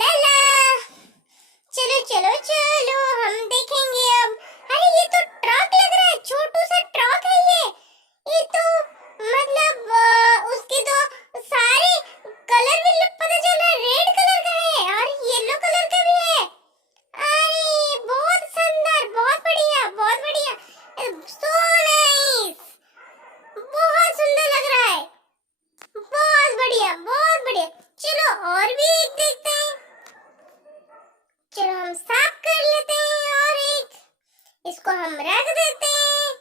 ला ला। चलो चलो चलो हम देखेंगे अब। अरे ये तो ट्रक लग रहा है, छोटू सा ट्रक है ये तो मतलब उसके तो सारे कलर भी पता चल रहा है, रेड कलर का है और येलो कलर का भी है। अरे बहुत शानदार, बहुत बढ़िया, बहुत बढ़िया, सो नाइस, बहुत सुंदर लग रहा है, बहुत बढ़िया, बहुत बढ़िया। चलो और भी एक देखते हैं। चलो हम साफ कर लेते हैं और एक इसको हम रख देते हैं।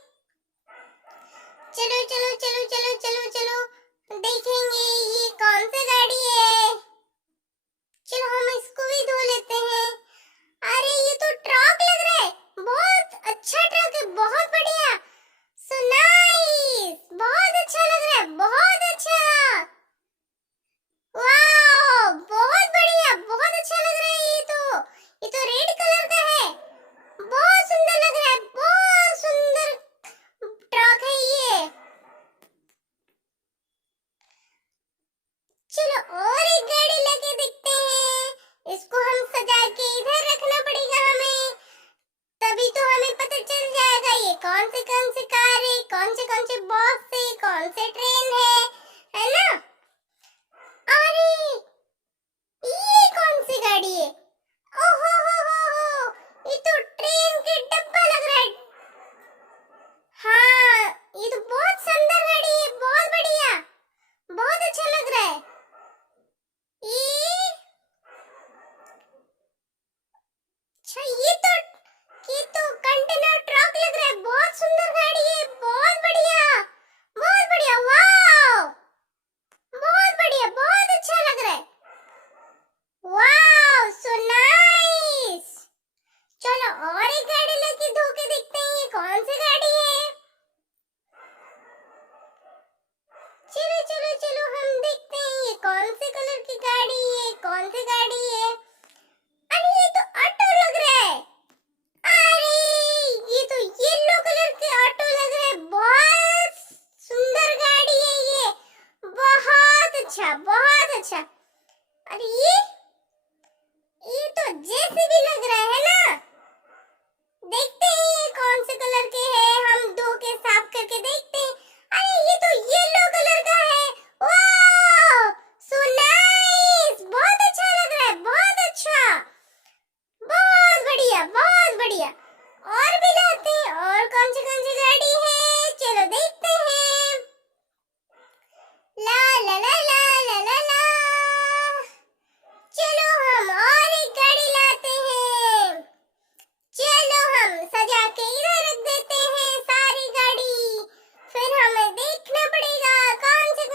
चलो चलो चलो चलो चलो चलो देखेंगे ये कौन सी गाड़ी है। चलो हम इसको भी धो लेते हैं। अरे ये तो ट्रक लग रहा है, बहुत अच्छा ट्रक है, बहुत बढ़िया, सो नाइस, बहुत अच्छा लग रहा है, बहुत अच्छा, वाओ बहुत बढ़िया, बहुत अच्छा लग रहा है। ये तो रेड कलर का है, बहुत सुंदर लग रहा है, बहुत सुंदर ट्रक है ये। चलो और एक गाड़ी लेके देखते हैं। इसको हम सजा के इधर रखना पड़ेगा हमें, तभी तो हमें पता चल जाएगा ये कौन से कार है, कौन से बॉक्स है, कौन से ट्रेन है ना। अरे ये कौन सी गाड़ी है? ओहो हो, ये तो ट्रेन के डब्बा लग रहा है। हाँ ये तो बहुत सुंदर गाड़ी है, बहुत बढ़िया, बहुत अच्छा लग रहा है। ये अच्छा, ये तो कंटेनर ट्रक लग रहा है, बहुत सुंदर गाड़ी है, बहुत बढ़िया, बहुत बढ़िया, वाओ बहुत बढ़िया, बहुत अच्छा लग रहा है, वाओ सो नाइस। चलो और एक गाड़ी लेके धो के देखते हैं ये कौन सी गाड़ी है। चलो चलो चलो हम देखते हैं ये कौन से कलर की गाड़ी है, कौन सी गाड़ी है। अरे ये तो ऑटो लग रहा है। अरे ये तो येलो कलर के ऑटो लग रहा है, बहुत सुंदर गाड़ी है ये, बहुत अच्छा, बहुत अच्छा। अरे ये तो जेसीबी लग रहा है ना। देखते हैं ये कौन से कलर के हैं, हम धो के साफ करके देखते हैं। अरे ये तो येलो कलर का है, वाओ सो नाइस, बहुत अच्छा लग रहा है, बहुत अच्छा, बहुत बढ़िया, बहुत बढ़िया। और भी लाते हैं, और कौन सी गाड़ी है, चलो देखते हैं। ला ला ला ला ला ला ला। चलो हम और एक गाड़ी लाते हैं। चलो हम सजा के इधर रख देते हैं सारी गाड़ी, फिर हमें देखना पड़ेगा कौन सी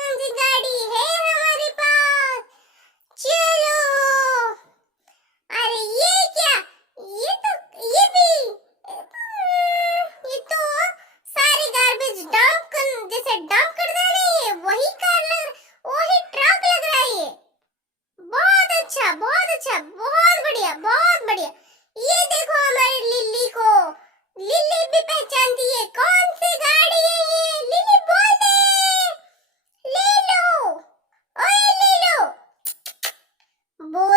गाड़ी है हमारे पास। चलो अरे ये क्या, ये भी ये तो सारी गार्बेज जैसे डंप कर दे रही है, वही ट्रक लग रहा है ये, बहुत अच्छा, बहुत अच्छा, बहुत बढ़िया, बहुत बढ़िया। ये देखो हमारी लिल्ली को, लिल्ली भी पहचानती है कौन